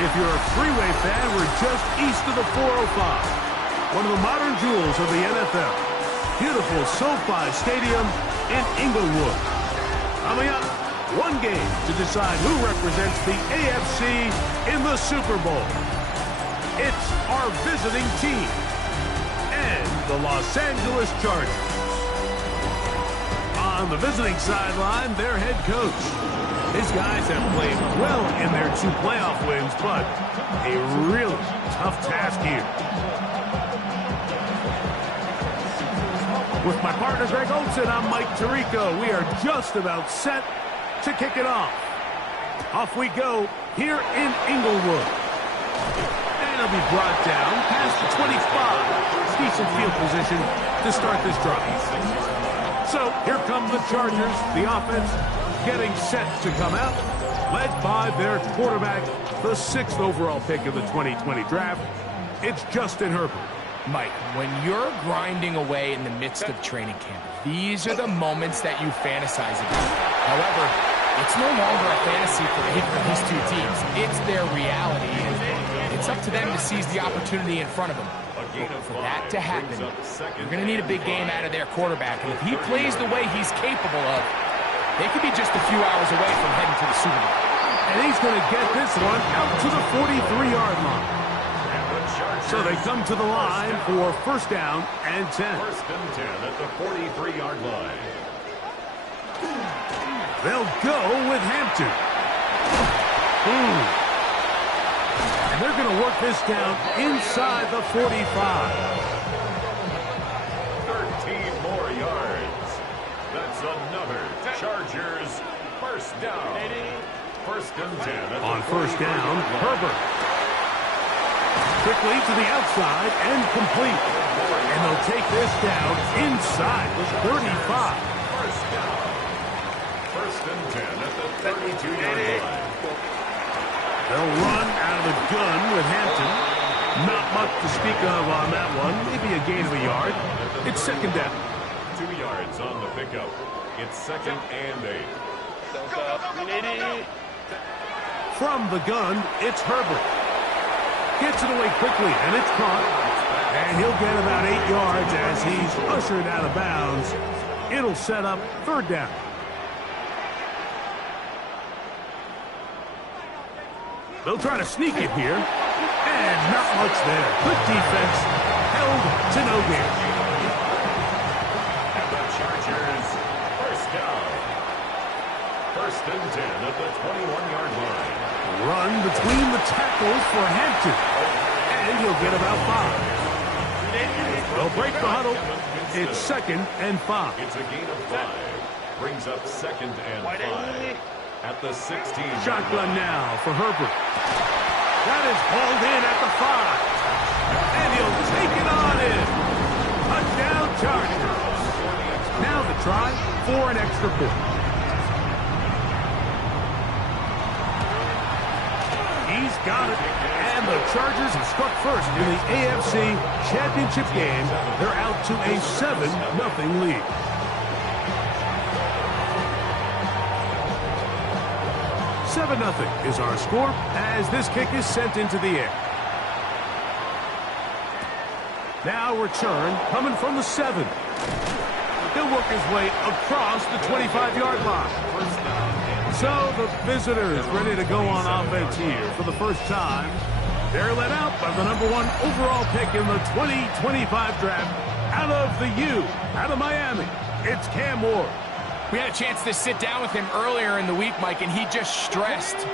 If you're a freeway fan, we're just east of the 405. One of the modern jewels of the NFL. Beautiful SoFi Stadium in Inglewood. Coming up, one game to decide who represents the AFC in the Super Bowl. It's our visiting team and the Los Angeles Chargers. On the visiting sideline, their head coach. These guys have played well in their 2 playoff wins, but a really tough task here. With my partner, Greg Olsen, I'm Mike Tirico. We are just about set to kick it off. Off we go here in Inglewood. And it'll be brought down past the 25. Decent field position to start this drive. So here come the Chargers, the offense getting set to come out, led by their quarterback, the 6th overall pick of the 2020 draft. It's Justin Herbert. Mike, when you're grinding away in the midst of training camp, these are the moments that you fantasize about. However, it's no longer a fantasy for these 2 teams. It's their reality, and it's up to them to seize the opportunity in front of them. For that to happen, you're going to need a big game out of their quarterback, and if he plays the way he's capable of, they could be just a few hours away from heading to the Super Bowl. And he's going to get this one out to the 43-yard line. So they come to the line for first down and 10. First and 10 at the 43-yard line. They'll go with Hampton. And they're going to work this down inside the 45. 13 more yards. That's another Chargers first down. First and 10. On first down, Herbert. Quickly to the outside and complete. And they'll take this down inside the 35. First down. First and 10 at the 32-yard line. They'll run out of the gun with Hampton. Not much to speak of on that one. Maybe a gain of a yard. It's second down. 2 yards on the pickup. It's second and 8. From the gun, it's Herbert. Gets it away quickly, and it's caught. And he'll get about 8 yards as he's ushered out of bounds. It'll set up third down. They'll try to sneak it here. And not much there. Good defense. Held to no gain. And the Chargers first down. First and 10 at the 21-yard line. Run between the tackles for Hampton. And he'll get about 5. They'll break the huddle. It's second and 5. It's a gain of 5. Brings up second and 5. At the 16. Shotgun now for Herbert. That is hauled in at the 5. And he'll take it on in. Touchdown Chargers. Now the try for an extra point. He's got it. And the Chargers have struck first in the AFC Championship game. They're out to a 7-0 lead. $7-0 is our score as this kick is sent into the air. Now return coming from the 7. He'll work his way across the 25-yard line. So the visitors ready to go on offense here for the first time. They're led out by the #1 overall pick in the 2025 draft out of the U, out of Miami. It's Cam Ward. We had a chance to sit down with him earlier in the week, Mike, and he just stressed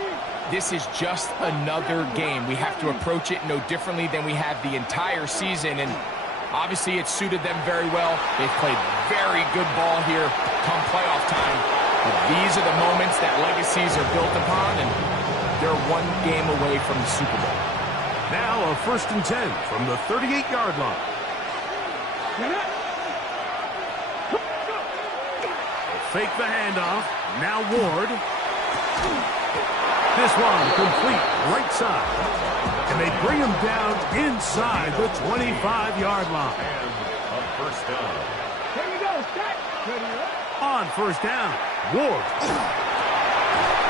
this is just another game. We have to approach it no differently than we have the entire season. And Obviously, it suited them very well. They've played very good ball here come playoff time. But these are the moments that legacies are built upon, and they're one game away from the Super Bowl. Now a 1st and 10 from the 38-yard line. Fake the handoff. Now Ward. This one complete right side. And they bring him down inside the 25-yard line. And on first down. Here we go. Set. On first down, Ward.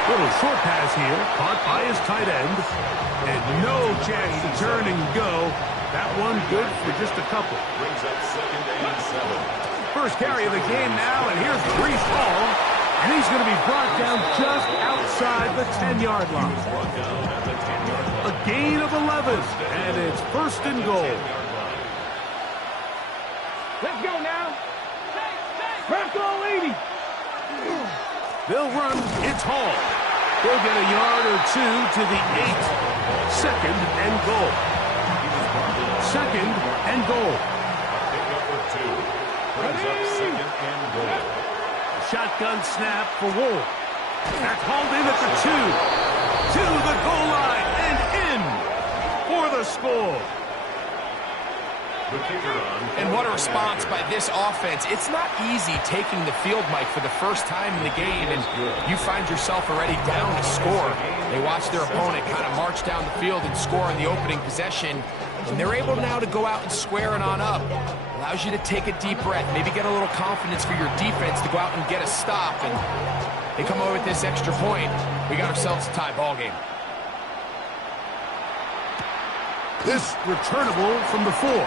Little short pass here, caught by his tight end. And no chance to turn and go. That one good for just a couple. Brings up 2nd and 7. First carry of the game now, and here's Brees Hall. And he's going to be brought down just outside the 10-yard line. Brought down at the 10-yard line. A gain of 11, and it's 1st and goal. Let's go now. Back all 80. They'll run. It's Hall. They'll get a yard or two to the 8. 2nd and goal. 2nd and goal. Pickup of 2. Brings up 2nd and goal. Shotgun snap for Ward. That's hauled in at the 2. To the goal line and in for the score. The kicker on. And what a response by this offense. It's not easy taking the field, Mike, for the first time in the game, and you find yourself already down to score. They watch their opponent kind of march down the field and score in the opening possession, and they're able now to go out and square it on up. Allows you to take a deep breath, maybe get a little confidence for your defense to go out and get a stop, and they come away with this extra point. We got ourselves a tie ball game. This returnable from the 4.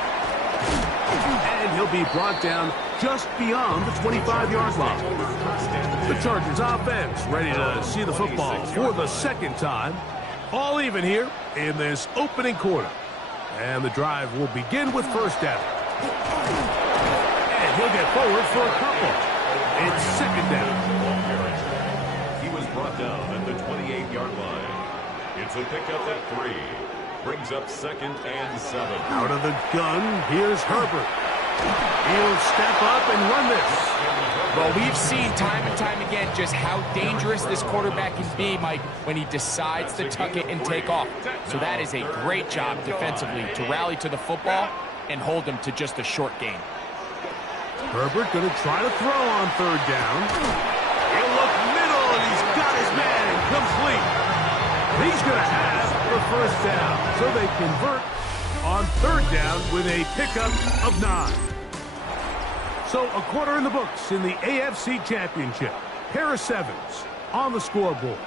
And he'll be brought down just beyond the 25-yard line. The Chargers offense ready to see the football for the 2nd time. All even here in this opening quarter. And the drive will begin with first down. And he'll get forward for a couple. It's 2nd down. He was brought down at the 28-yard line. It's a pickup at 3. Brings up 2nd and 7. Out of the gun, here's Herbert. He'll step up and run this. Well, we've seen time and time again just how dangerous this quarterback can be, Mike, when he decides to tuck it and take off. So that is a great job defensively to rally to the football and hold him to just a short gain. Herbert going to try to throw on 3rd down. He'll look middle, and he's got his man complete. He's going to have the 1st down. So they convert on 3rd down with a pickup of 9. So a quarter in the books in the AFC Championship. Pair of 7s on the scoreboard.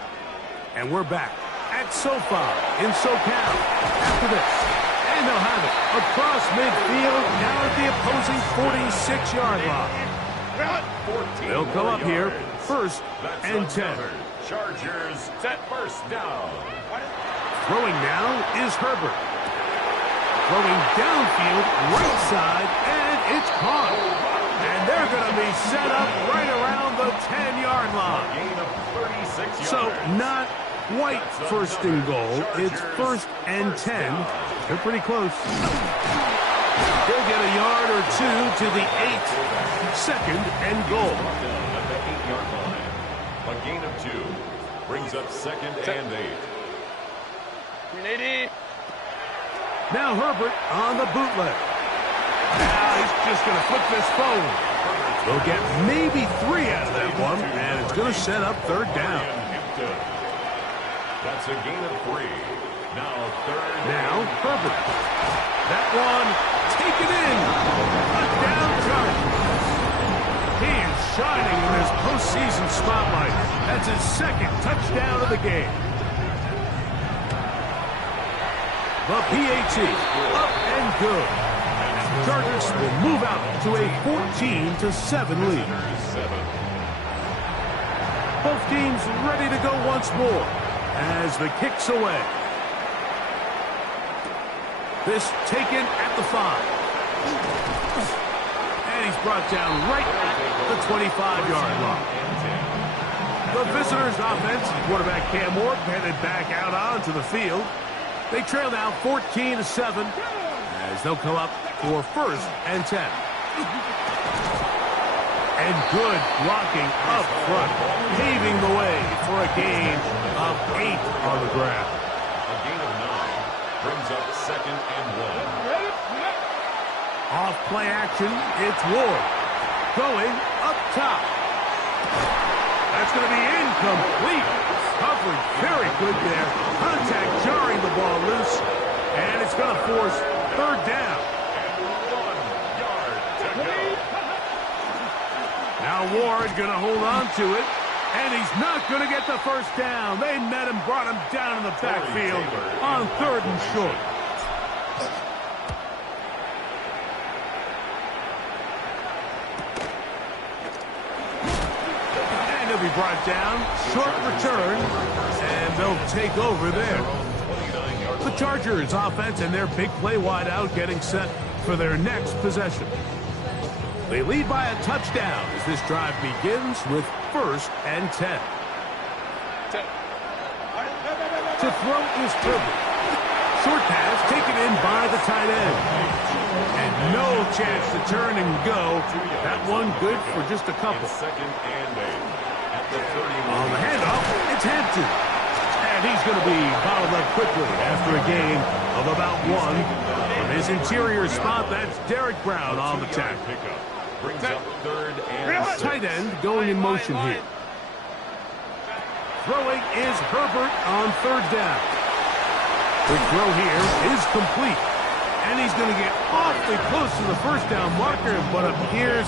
And we're back at SoFi in SoCal after this. And they'll have it across midfield down at the opposing 46-yard line. They'll come up here 1st and 10. Chargers set first down. Throwing now is Herbert. Throwing downfield, right side, and it's caught. And they're going to be set up right around the 10-yard line. Gain of 36 yards. So not quite 1st and goal. It's 1st and 10. They're pretty close. They'll get a yard or two to the 8. 2nd and goal. At the 8-yard line. A gain of 2. Brings up 2nd and 8. Now Herbert on the bootleg. Now he's just going to flip this forward. They'll get maybe 3 out of that one, and it's going to set up 3rd down. That's a gain of 3. Now 3rd. Now Herbert. That one taken in. A down charge. He is shining in this postseason spotlight. That's his 2nd touchdown of the game. The PAT up and good. Chargers will move out to a 14-7 lead. Both teams ready to go once more as the kick's away. This taken at the 5. And he's brought down right at the 25-yard line. The visitors' offense, quarterback Cam Ward headed back out onto the field. They trail now 14-7 as they'll come up for 1st and 10. And good blocking up front, paving the way for a gain of 8 on the ground. A gain of 9 brings up 2nd and 1. Off play action, it's Ward. Going up top. That's going to be incomplete. Coverage very good there. Contact jarring the ball loose. And it's going to force 3rd down. Now Ward going to hold on to it, and he's not going to get the 1st down. They met him, brought him down in the backfield on 3rd and short. And he'll be brought down, short return, and they'll take over there. The Chargers offense and their big play wide out getting set for their next possession. They lead by a touchdown as this drive begins with 1st and 10. To throw is Herbert. Short pass taken in by the tight end. And no chance to turn and go. That one good for just a couple. 2nd and 8 at the 31. On the handoff, it's Hampton. And he's going to be bottled up quickly after a gain of about 1. From his interior spot, that's Derek Brown on the tackle. Brings up 3rd and 6. Tight end going in motion here. Throwing is Herbert on 3rd down. The throw here is complete. And he's going to get awfully close to the 1st down marker, but appears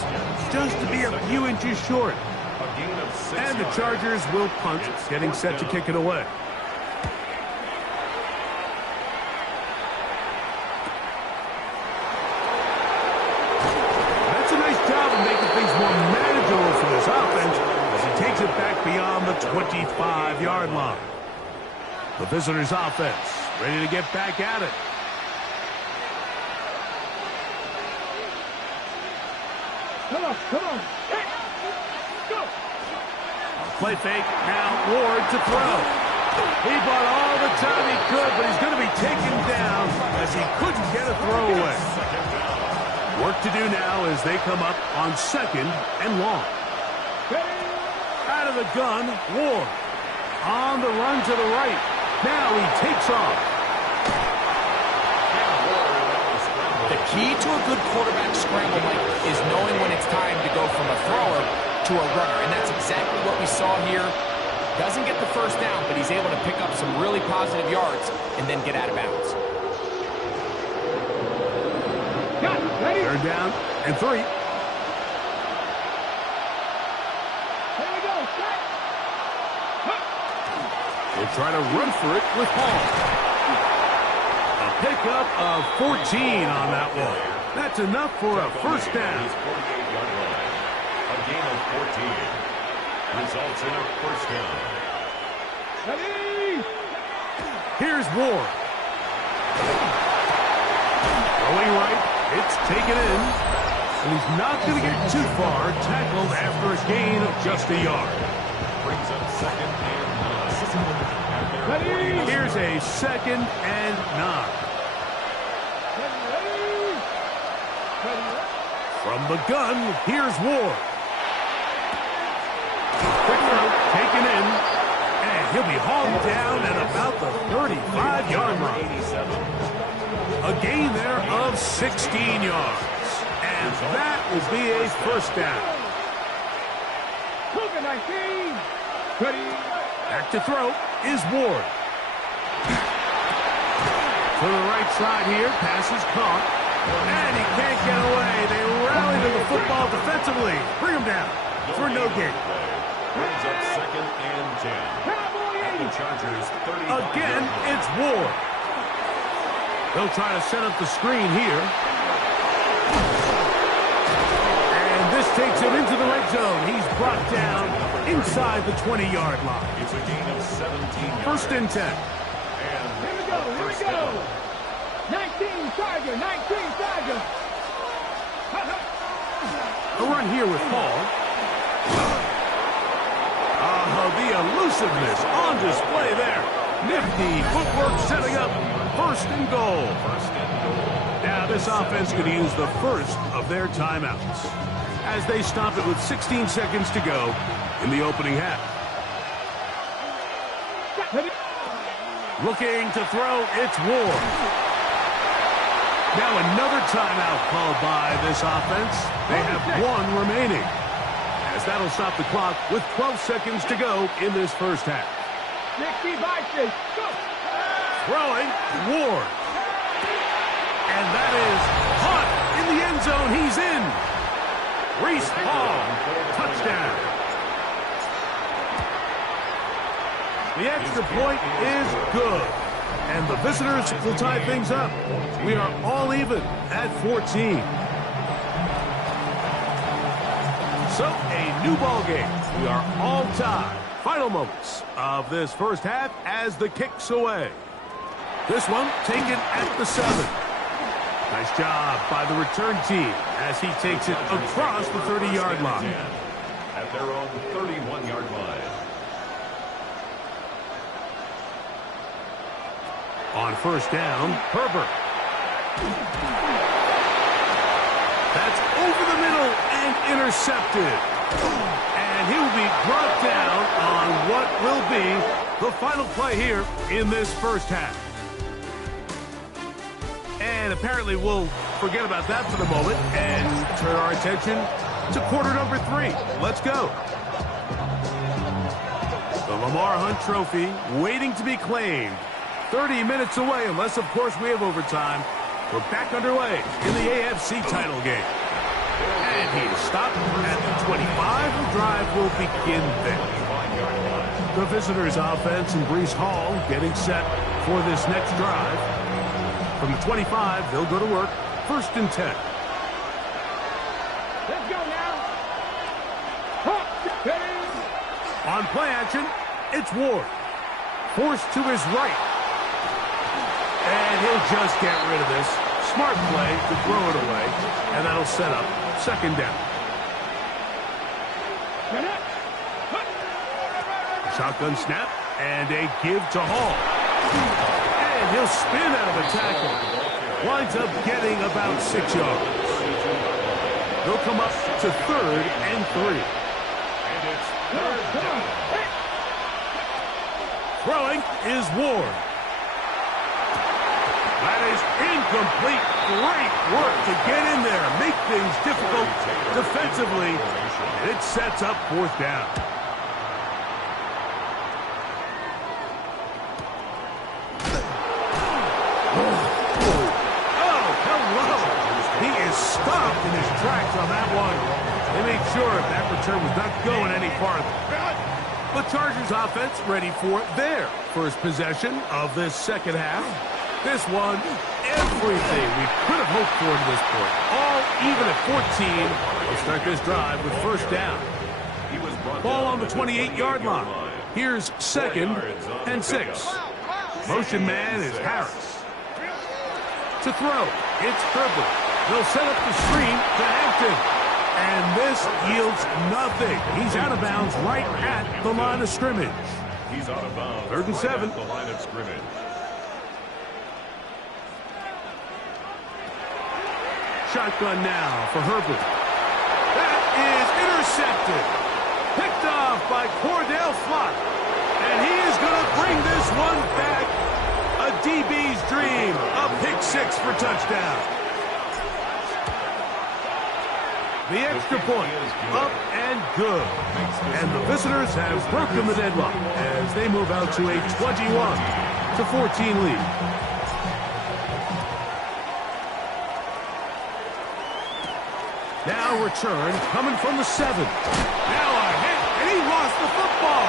just to be a few inches short. A gain of 6 And the Chargers will punt, getting set to kick it away. Takes it back beyond the 25-yard line. The visitors' offense ready to get back at it. Come on. Hey, go. Play fake, now Ward to throw. He bought all the time he could, but he's going to be taken down as he couldn't get a throw away. Work to do now as they come up on 2nd and long. Out of the gun, Ward. On the run to the right. Now he takes off. The key to a good quarterback scramble, Mike, is knowing when it's time to go from a thrower to a runner. And that's exactly what we saw here. Doesn't get the 1st down, but he's able to pick up some really positive yards and then get out of bounds. They're down and 3. They'll try to run for it with Hall. A pickup of 14 on that one. That's enough for a 1st down. 48-yard line. A gain of 14 results in a 1st down. Here's Ward. Throwing right, it's taken in. And he's not going to get too far, tackled after a gain of just a yard. Brings up 2nd and 9. Here's a 2nd and 9. From the gun, here's Ward. Quick throw, taken in, and he'll be hauled down at about the 35-yard line. A gain there of 16 yards. And that will be a 1st down. Back to throw is Ward. To the right side here, pass is caught. And he can't get away. They rally to the football defensively. Bring him down for no gain. Brings up 2nd and 10. At the Chargers 35. Again, it's Ward. They'll try to set up the screen here. And this takes him into the red zone. He's brought down inside the 20-yard line. It's a gain of 17 yards. 1st and 10. And Here we go. 19 Charger. A run here with Paul. The elusiveness on display there. Nifty footwork setting up 1st and goal. First and goal. Now Now this offense going to use the first of their timeouts as they stop it with 16 seconds to go in the opening half. Looking to throw, it's Ward. Now another timeout called by this offense. They have one remaining, as that'll stop the clock with 12 seconds to go in this first half. 60 boxes. Go. Throwing, Ward. And that is caught in the end zone. He's in. Reese Hall, touchdown. The extra point is good. And the visitors will tie things up. We are all even at 14. So, a new ball game. We are all tied. Final moments of this first half as the kick's away. This one taken at the 7. Nice job by the return team as he takes it across the 30-yard line. At their own 31-yard line. On first down, Herbert. That's over the middle and intercepted. And he will be brought down on what will be the final play here in this first half. And apparently we'll forget about that for the moment and turn our attention to quarter number 3. Let's go. The Lamar Hunt Trophy waiting to be claimed. 30 minutes away, unless, of course, we have overtime. We're back underway in the AFC title game. And he is stopped at the 25. The drive will begin then. The visitors' offense and Breece Hall getting set for this next drive. From the 25, they'll go to work. 1st and 10. Let's go now. On play action, it's Ward. Forced to his right. And he'll just get rid of this. Smart play to throw it away. And that'll set up 2nd down. Shotgun snap and a give to Hall. And he'll spin out of a tackle. Winds up getting about 6 yards. They'll come up to 3rd and 3. And it's 3rd down. Throwing is Ward. That is incomplete. Great work to get in there. Make things difficult defensively. And it sets up 4th down. Oh, hello. He is stopped in his tracks on that one. They made sure that return was not going any farther. The Chargers offense ready for their first possession of this second half. This one, everything we could have hoped for to this point. All even at 14. We'll start this drive with 1st down. Ball on the 28-yard line. Here's 2nd and 6. Motion man is Harris. To throw, it's Herbert. They'll set up the screen to Hampton. And this yields nothing. He's out of bounds right at the line of scrimmage. He's out of bounds. 3rd and 7. At the line of scrimmage. Shotgun now for Herbert. That is intercepted. Picked off by Cordell Flott. And he is going to bring this one back. A DB's dream. A pick 6 for touchdown. The extra point, up and good. And the visitors have broken the deadlock as they move out to a 21-14 lead. Now return coming from the 7. Now a hit, and he lost the football.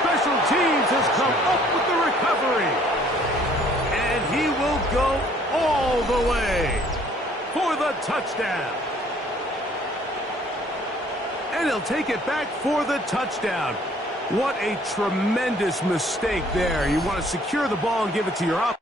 Special teams has come up with the recovery. And he will go all the way for the touchdown. And he'll take it back for the touchdown. What a tremendous mistake there. You want to secure the ball and give it to your opponent.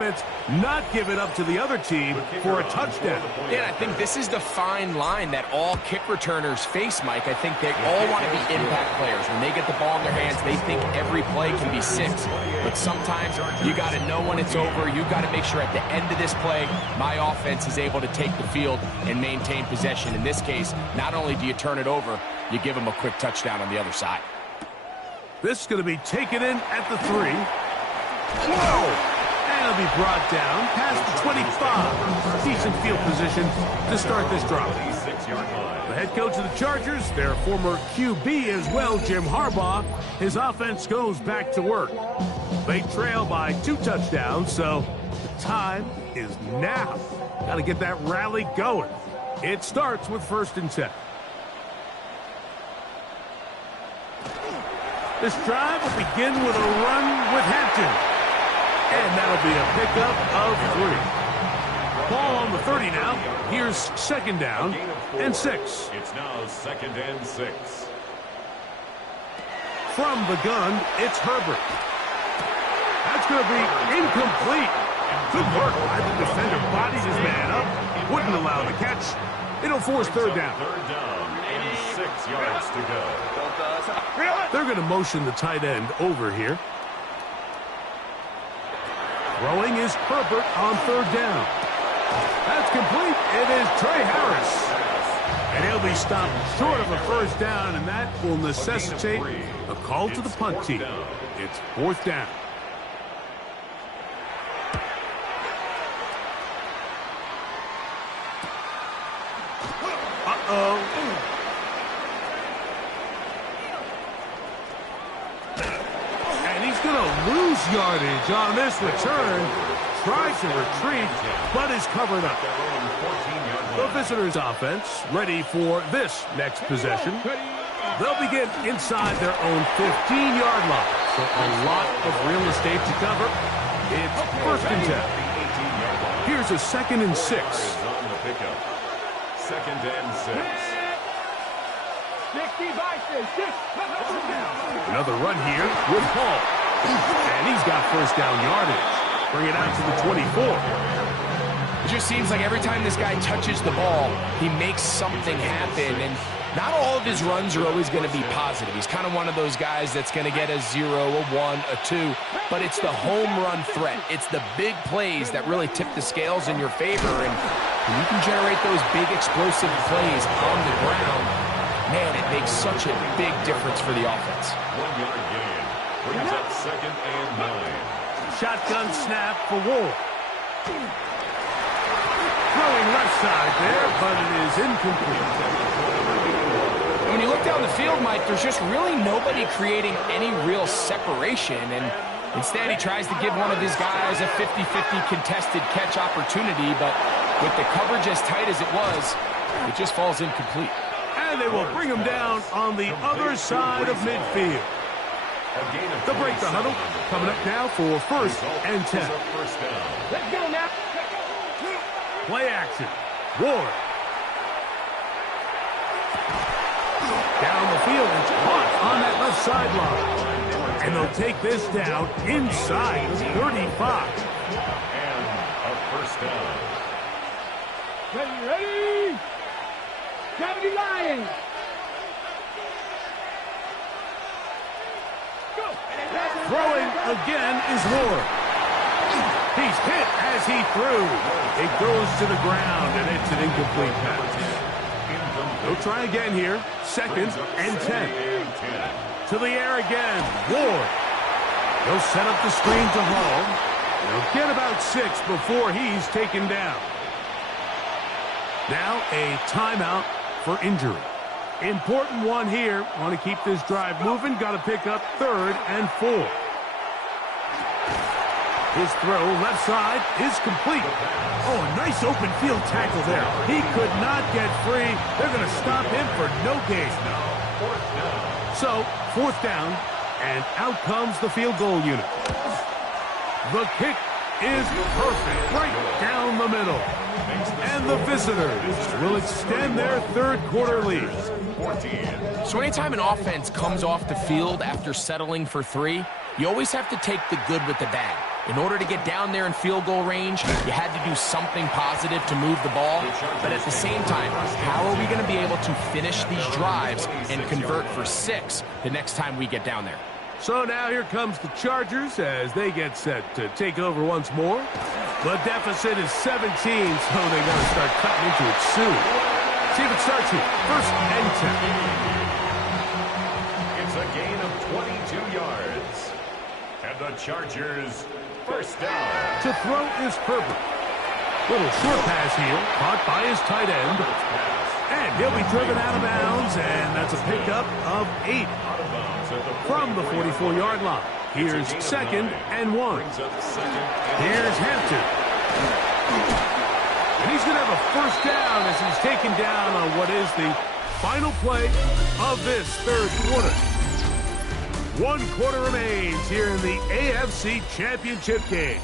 It's not give it up to the other team for a touchdown. And I think this is the fine line that all kick returners face, Mike. I think they all want to be impact players. When they get the ball in their hands, they think every play can be 6. But sometimes you got to know when it's over. You got to make sure at the end of this play, my offense is able to take the field and maintain possession. In this case, not only do you turn it over, you give them a quick touchdown on the other side. This is going to be taken in at the 3. Whoa! And it'll be brought down past the 25. Decent field position to start this drive. The head coach of the Chargers, their former QB as well, Jim Harbaugh, his offense goes back to work. They trail by 2 touchdowns, so the time is now. Got to get that rally going. It starts with 1st and 10. This drive will begin with a run with Hampton. And that'll be a pickup of 3. Ball on the 30 now. Here's 2nd down and 6. It's now 2nd and 6. From the gun, it's Herbert. That's going to be incomplete. Good work by the defender. Bodies his man up. Wouldn't allow the catch. It'll force 3rd down. 3rd down and 6 yards to go. They're going to motion the tight end over here. Throwing is Herbert on 3rd down. That's complete. It is Trey Harris. And he'll be stopped short of a 1st down, and that will necessitate a call to the punt team. It's 4th down. Lose yardage on this return. Tries to retreat, but is covered up. The visitors' offense ready for this next possession. They'll begin inside their own 15-yard line. So a lot of real estate to cover. It's 1st and 10. Here's a 2nd and 6. 2nd and 6. Another run here with Hall. And he's got 1st down yardage. Bring it out to the 24. It just seems like every time this guy touches the ball, he makes something happen. And not all of his runs are always going to be positive. He's kind of one of those guys that's going to get a 0, a 1, a 2. But it's the home run threat. It's the big plays that really tip the scales in your favor. And when you can generate those big explosive plays on the ground, man, it makes such a big difference for the offense. 1 yard gain. Brings up 2nd and 9. Shotgun snap for Ward. Throwing left side there, but it is incomplete. When you look down the field, Mike, there's just really nobody creating any real separation. And instead, he tries to give one of his guys a 50-50 contested catch opportunity. But with the coverage as tight as it was, it just falls incomplete. And they will bring him down on the other side of midfield. They'll break the huddle. Coming up now for 1st and 10. Let's go now. Play action. Ward. Down the field. It's caught on that left sideline. And they'll take this down inside 35. And a 1st down. Ready? Gravity Lions. Throwing again is Ward. He's hit as he threw. It goes to the ground, and it's an incomplete pass. They'll try again here. 2nd and 10. To the air again. Ward. They'll set up the screen to Hall. They'll get about 6 before he's taken down. Now a timeout for injury. Important one here. Want to keep this drive moving. Got to pick up 3rd and 4. His throw left side is complete. Oh, a nice open field tackle there. He could not get free. They're going to stop him for no gain. So, 4th down, and out comes the field goal unit. The kick is perfect right down the middle. And the visitors will extend their third quarter lead. So anytime an offense comes off the field after settling for 3, you always have to take the good with the bad. In order to get down there in field goal range, you had to do something positive to move the ball. But at the same time, how are we going to be able to finish these drives and convert for 6 the next time we get down there? So now here comes the Chargers as they get set to take over once more. The deficit is 17, so they got to start cutting into it soon. See if it starts here. First and 10. It's a gain of 22 yards. And the Chargers, first down. To throw is Herbert. Little short pass here, caught by his tight end. And he'll be driven out of bounds, and that's a pickup of 8 from the 44-yard line. Here's second and 1. Here's Hampton. And he's going to have a first down as he's taken down on what is the final play of this third quarter. 1 quarter remains here in the AFC Championship game.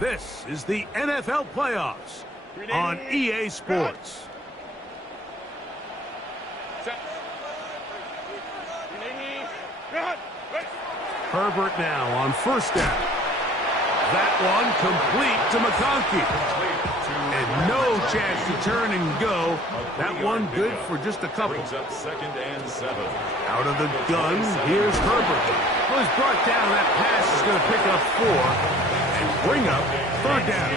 This is the NFL playoffs on EA Sports. Herbert now on first down. That one complete to McConkey. And no chance to turn and go. That one good for just a couple. Out of the gun, here's Herbert. Well, he's brought down. That pass is going to pick up 4 and bring up third down.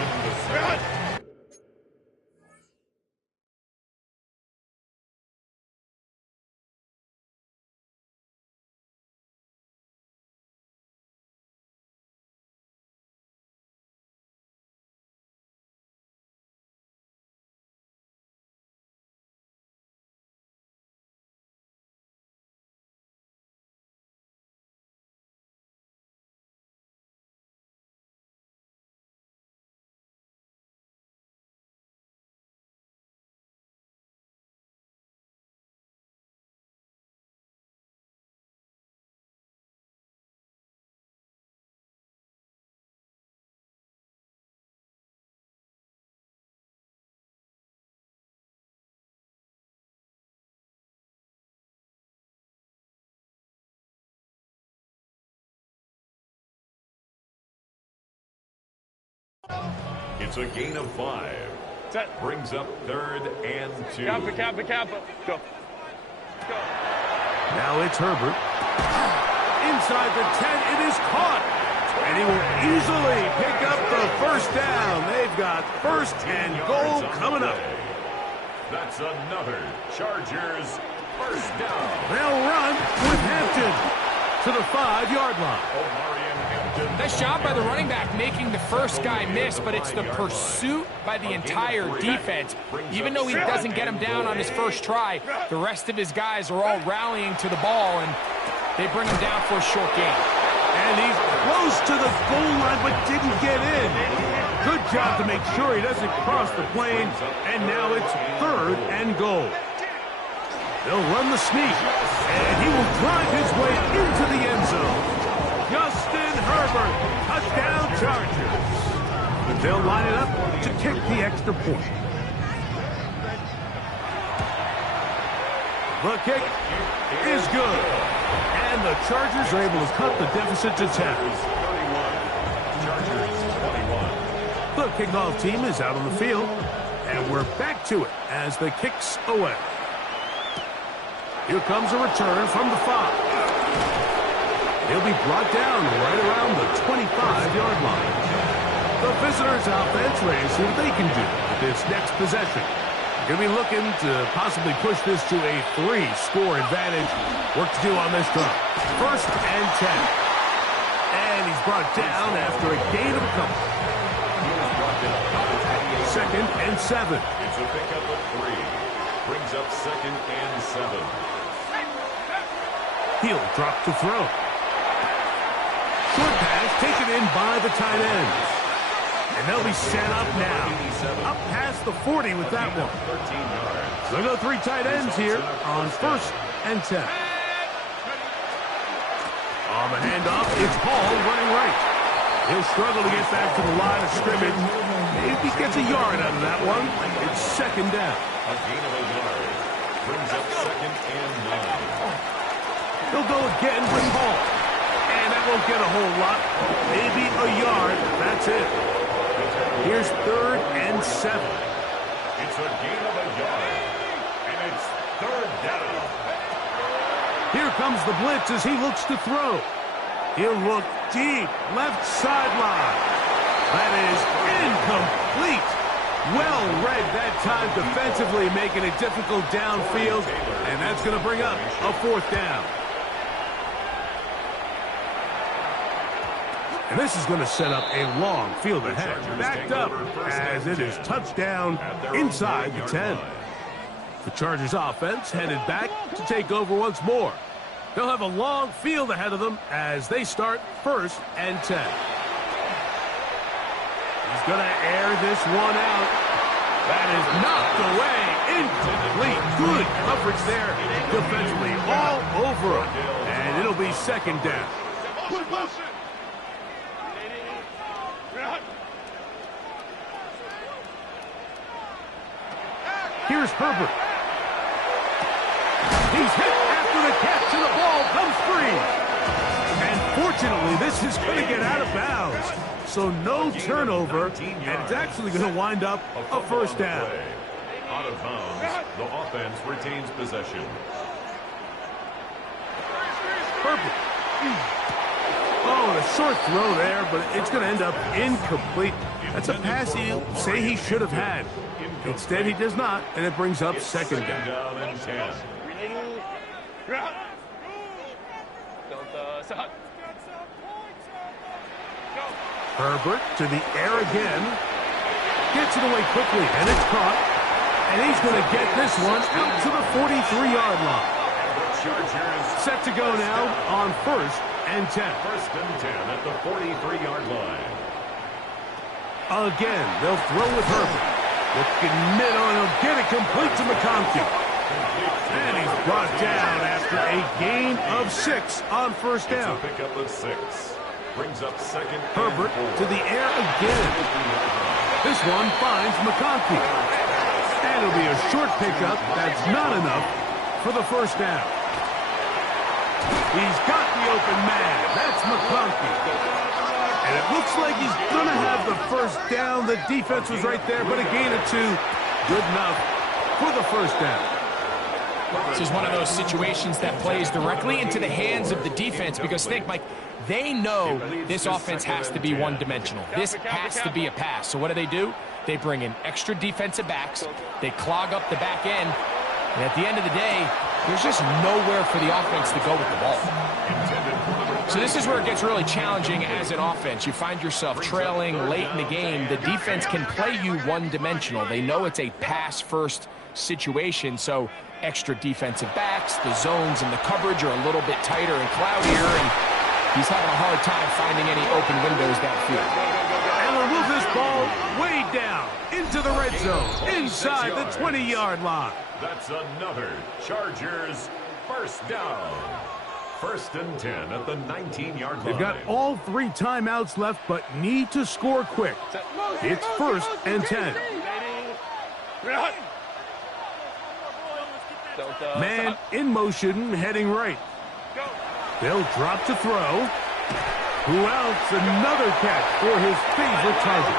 It's a gain of 5. Set. Brings up third and 2. Kappa. Go. Now it's Herbert. Inside the 10, it is caught. And he will easily pick up the first down. They've got first and goal coming up. That's another Chargers first down. They'll run with Hampton to the 5-yard line. Nice job by the running back making the first guy miss, but it's the pursuit by the entire defense. Even though he doesn't get him down on his first try, the rest of his guys are all rallying to the ball, and they bring him down for a short gain. And he's close to the goal line, but didn't get in. Good job to make sure he doesn't cross the plane, and now it's third and goal. They'll run the sneak, and he will drive his way into the end zone. Justin Herbert, touchdown Chargers. But they'll line it up to kick the extra point. The kick is good. And the Chargers are able to cut the deficit to 10. The kickoff team is out on the field. And we're back to it as the kick's away. Here comes a return from the 5. He'll be brought down right around the 25-yard line. The visitors' offense ready to see what they can do with this next possession. Going to be looking to possibly push this to a 3-score advantage. Work to do on this drive. First and 10. And he's brought down after a gain of a couple. Second and 7. It's a pickup of 3. Brings up second and 7. He'll drop to throw. Short pass taken in by the tight end. And they'll be set up now. Up past the 40 with that one. They'll go 3 tight ends here on first and 10. On the handoff, it's Hall running right. He'll struggle to get back to the line of scrimmage. Maybe gets a yard out of that one. It's second down. A gain of a yard. Brings up second and 9. He'll go again with Hall. And that won't get a whole lot. Maybe a yard. That's it. Here's third and 7. It's a gain of a yard. And it's third down. Here comes the blitz as he looks to throw. He'll look deep, left sideline. That is incomplete. Well read that time defensively, making it difficult downfield, and that's going to bring up a fourth down. And this is going to set up a long field ahead, backed up as it is touchdown inside the 10. The Chargers offense headed back to take over once more. They'll have a long field ahead of them as they start first and 10. He's going to air this one out. That is knocked away. Incomplete. Good coverage there defensively all over him. And it'll be second down. Here's Herbert. He's hit after the catch, and the ball comes free. And fortunately, this is going to get out of bounds. So no turnover, and it's actually going to wind up a first down. Out of bounds, the offense retains possession. Herbert. Oh, a short throw there, but it's going to end up incomplete. That's a pass he'll say he should have had. Instead, he does not, and it brings up second down. And 10. Herbert to the air again. Gets it away quickly, and it's caught. And he's going to get this one out to the 43-yard line. Set to go now on first and 10. First and 10 at the 43-yard line. Again, they'll throw with Herbert. Looking middle, and he'll get it complete to McConkey. And he's brought down after a gain of 6 on first down. It's a pickup of 6. Brings up second. Herbert to the air again. This one finds McConkey. And it'll be a short pickup. That's not enough for the first down. He's got the open man. That's McConkey. And it looks like he's going to have the first down. The defense was right there, but a gain of 2. Good enough for the first down. This is one of those situations that plays directly into the hands of the defense because, think, Mike, they know this offense has to be one-dimensional. This has to be a pass. So what do? They bring in extra defensive backs. They clog up the back end. And at the end of the day, there's just nowhere for the offense to go with the ball. So this is where it gets really challenging as an offense. You find yourself trailing late in the game. The defense can play you one-dimensional. They know it's a pass-first situation, so extra defensive backs, the zones and the coverage are a little bit tighter and cloudier, and he's having a hard time finding any open windows downfield. And we'll move this ball way down into the red zone, inside the 20-yard line. That's another Chargers first down. First and 10 at the 19-yard line. They've got all 3 timeouts left, but need to score quick. It's first and 10. Man in motion, heading right. They'll drop to throw. Who else? Another catch for his favorite target.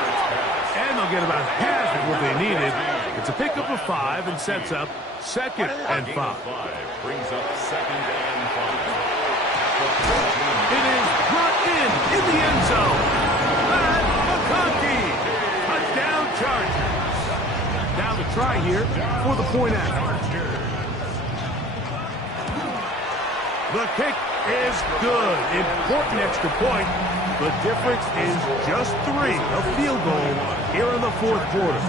And they'll get about half of what they needed. It's a pickup of 5 and sets up second and 5. Brings up second and 5. It is brought in the end zone. And McConkey. Touchdown Chargers. Now the try here for the point after. The kick is good. Important extra point. The difference is just 3. A field goal here in the fourth quarter.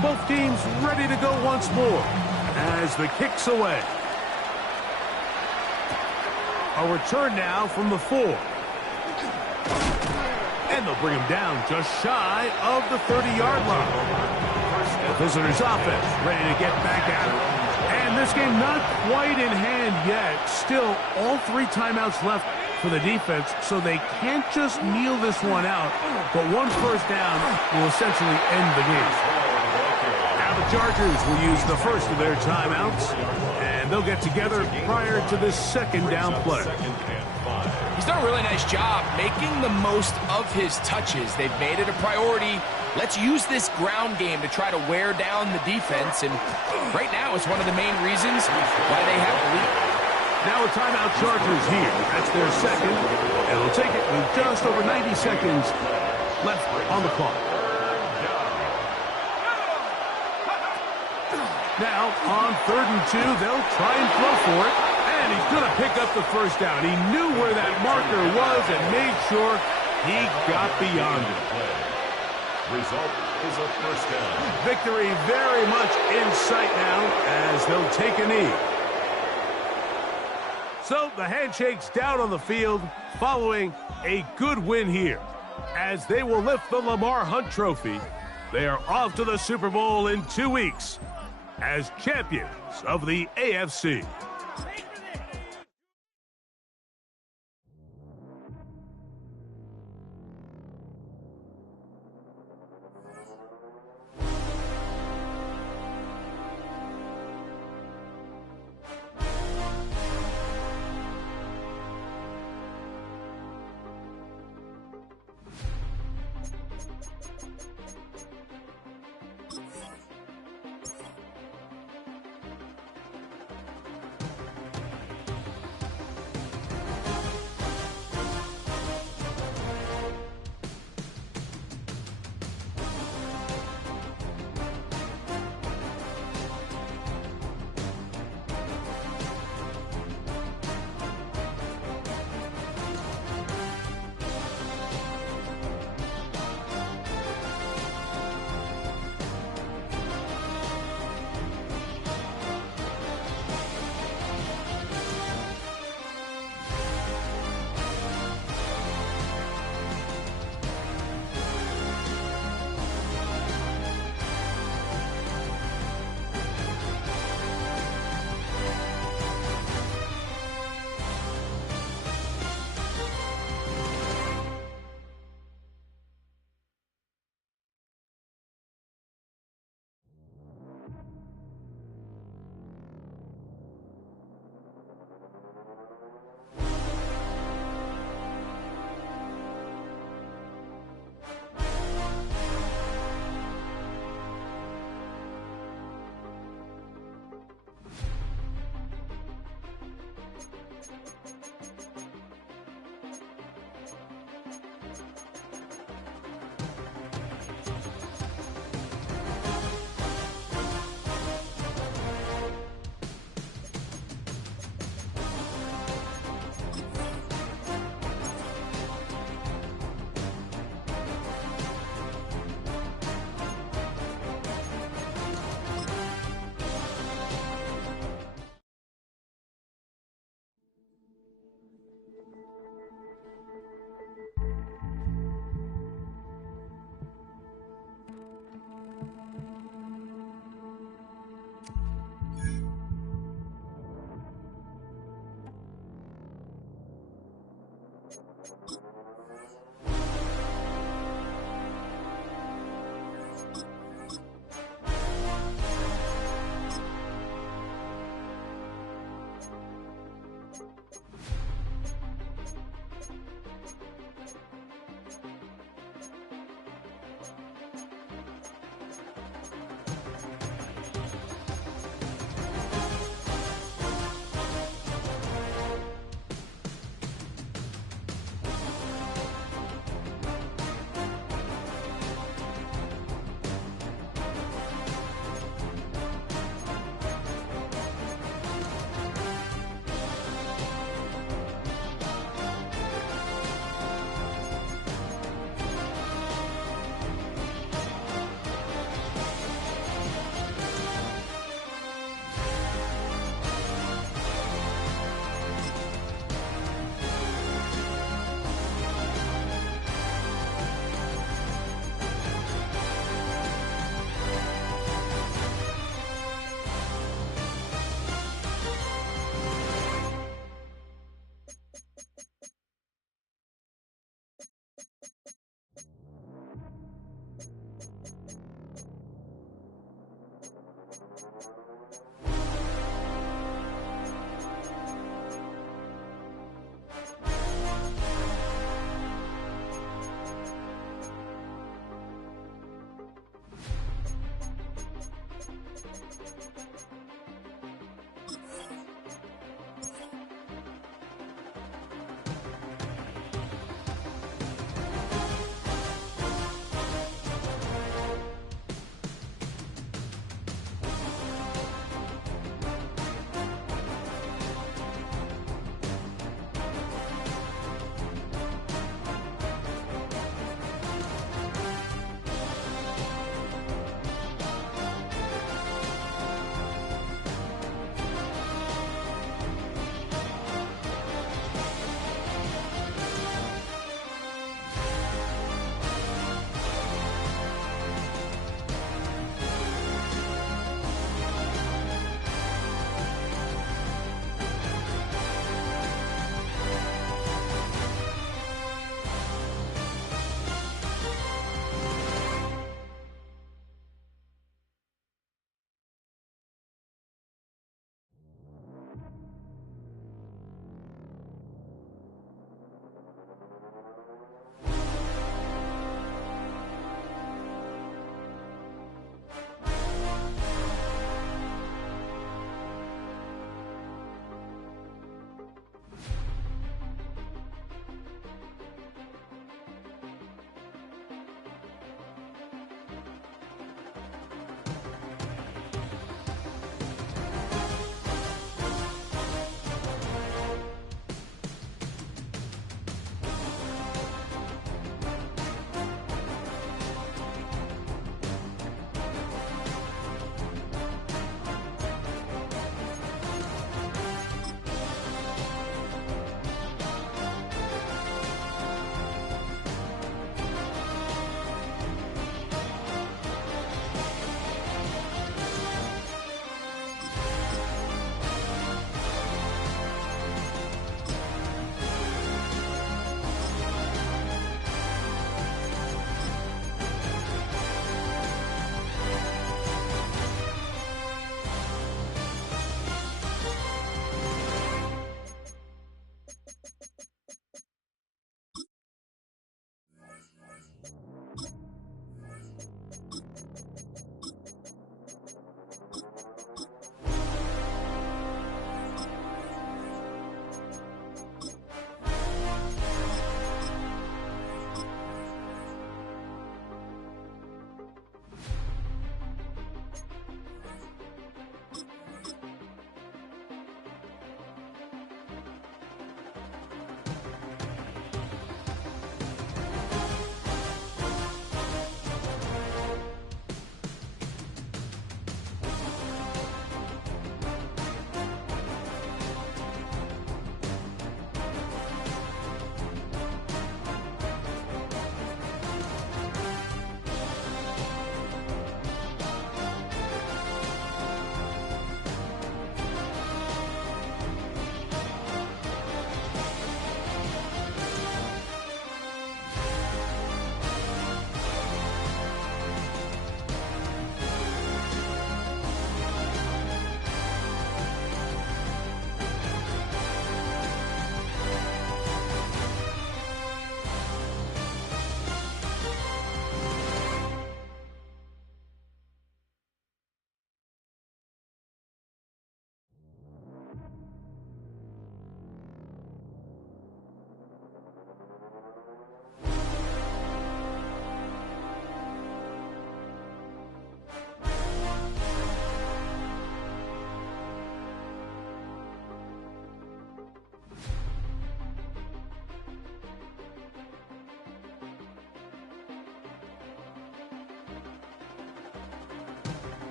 Both teams ready to go once more as the kick's away. A return now from the 4. And they'll bring him down just shy of the 30-yard line. The visitors' offense ready to get back at it. And this This game not quite in hand yet. Still, all 3 timeouts left for the defense, so they can't just kneel this one out, but 1 first down will essentially end the game. Now the Chargers will use the first of their timeouts, and they'll get together prior to this second down play. He's done a really nice job making the most of his touches. They've made it a priority. Let's use this ground game to try to wear down the defense, and right now it's one of the main reasons why they have the lead. Now a timeout Chargers here. That's their second, and they'll take it with just over 90 seconds left on the clock. Now on 3rd and 2, they'll try and throw for it, and he's going to pick up the first down. He knew where that marker was and made sure he got beyond it. Result is a first down. Victory very much in sight now as they'll take a knee. So the handshake's down on the field following a good win here. As they will lift the Lamar Hunt Trophy, they are off to the Super Bowl in 2 weeks as champions of the AFC.